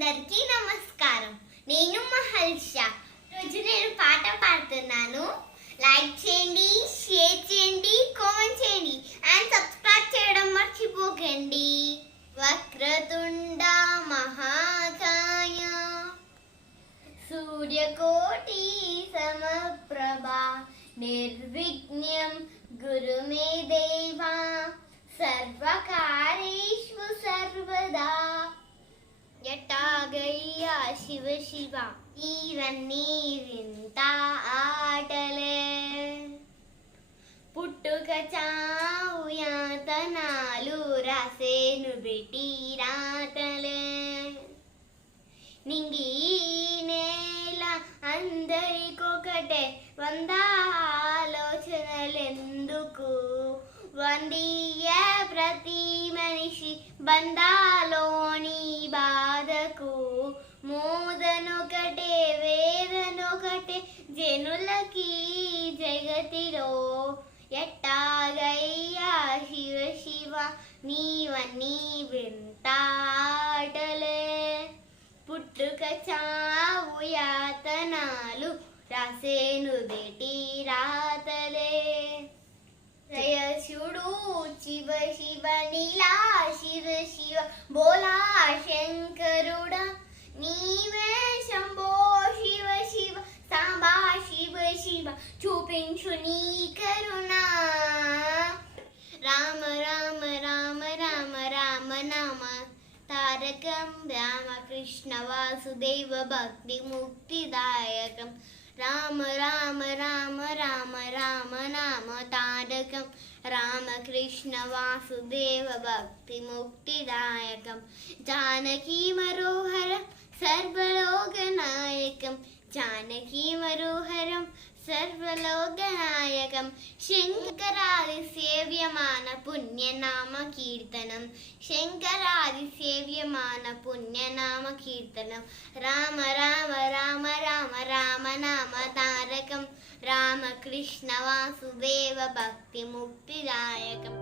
అందరికీ నమస్కారం. నేను మహర్ష. రోజు నేను పాట పాడుతున్నాను. లైక్ చేయండి, షేర్ చేయండి, కామెంట్ చేయండి అండ్ సబ్స్క్రైబ్ చేయడం మర్చిపోకండి. వక్రతుండ మహాకాయ సూర్యకోటి సమప్రభా నిర్విఘ్నం గురు మే దేవా సర్వకార్యేషు సర్వదా. ఎట్టాగయ్యా శివ శివ ఇవన్నీ వింత ఆటలే, పుట్టుక చావు యాతనాలు రాసేను బెట్టి రాతలే. నింగి నేల అందరికొకటే, వంద ఆలోచనలెందుకు, వందియ ప్రతి మనిషి బంధాలోని బాధకు. మోదనొకటే వేదనొకటే జనులకి జగతిలో. ఎట్టాగయ్యా శివ శివ నీవన్నీ వింటాటలే, పుట్టుక చావు యాతనాలు రాసేను బెట్టి రాతలే. జయశుడు శివ శివ నీలా శివ శివ బోలా శంకరుడా, నీవే శంభో శివ శివ సాంబా శివ శివ చూపించు నీ కరుణా. రామ రామ రామ రామ రామ నామ తారకం, రామకృష్ణ వాసుదేవ భక్తి ముక్తిదాయకం. రామ రామ రామ రామ రామ నామ తారకం, రామకృష్ణ వాసుదేవ భక్తి ముక్తిదాయకం. జానకీ మనోహరం సర్వలోకనాయకం, జానకీ మనోహరం సర్వలోకనాయకం. శంకరాది సేవ్యమాన పుణ్యనామ కీర్తనం, శంకరాది సేవ్యమాన పుణ్యనామ కీర్తనం. రామ రామ రామ రామ రామ నామ తారకం, రామకృష్ణ వాసుదేవ భక్తి ముక్తిదాయకం.